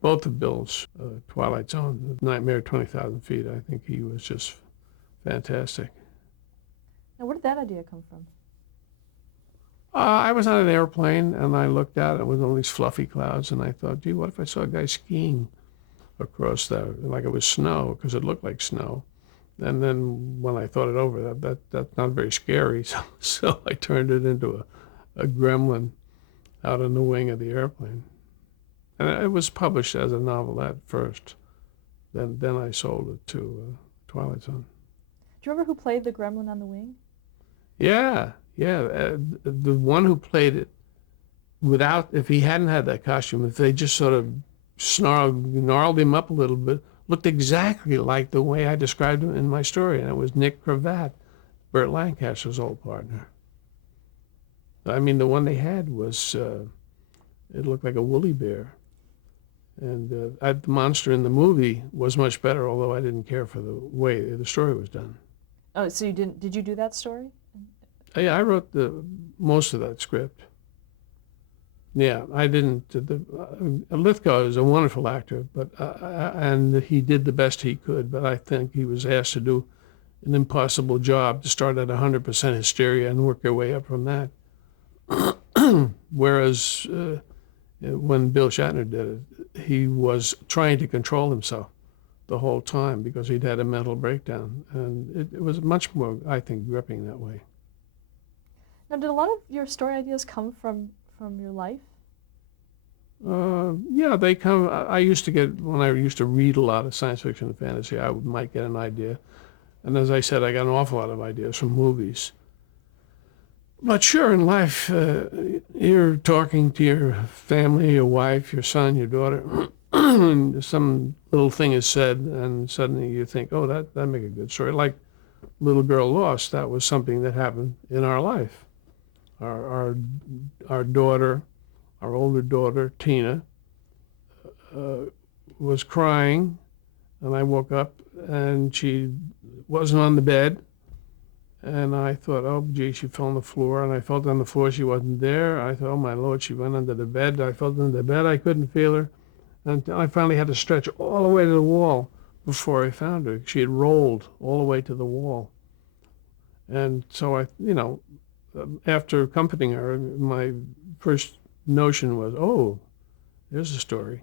Both of Bill's, Twilight Zone, Nightmare at 20,000 Feet, I think he was just fantastic. Now, where did that idea come from? I was on an airplane and I looked out, it was all these fluffy clouds, and I thought, gee, what if I saw a guy skiing across that, like it was snow, because it looked like snow. And then when I thought it over, that's not very scary. So I turned it into a gremlin out on the wing of the airplane. And it was published as a novelette first. Then I sold it to Twilight Zone. Do you remember who played the gremlin on the wing? Yeah, yeah. The one who played it without, if he hadn't had that costume, if they just sort of gnarled him up a little bit, looked exactly like the way I described him in my story, and it was Nick Cravat, Burt Lancaster's old partner. I mean, the one they had was, it looked like a woolly bear. And the monster in the movie was much better, although I didn't care for the way the story was done. Oh, so you didn't? Did you do that story? Yeah, I wrote most of that script. Yeah, I didn't. Lithgow is a wonderful actor, but and he did the best he could. But I think he was asked to do an impossible job to start at 100% hysteria and work their way up from that. Whereas when Bill Shatner did it, he was trying to control himself the whole time because he'd had a mental breakdown, and it was much more, I think, gripping that way. Now, did a lot of your story ideas come from your life? Yeah, they come. I used to get, when I used to read a lot of science fiction and fantasy, might get an idea. And as I said, I got an awful lot of ideas from movies. But sure, in life, you're talking to your family, your wife, your son, your daughter, and some little thing is said, and suddenly you think, oh, that'd make a good story. Like Little Girl Lost, that was something that happened in our life. Our daughter, our older daughter, Tina, was crying, and I woke up, and she wasn't on the bed. And I thought, oh, gee, she fell on the floor. And I felt on the floor she wasn't there. I thought, oh, my Lord, she went under the bed. I felt under the bed. I couldn't feel her. And I finally had to stretch all the way to the wall before I found her. She had rolled all the way to the wall. And so after comforting her, my first notion was, oh, there's a story.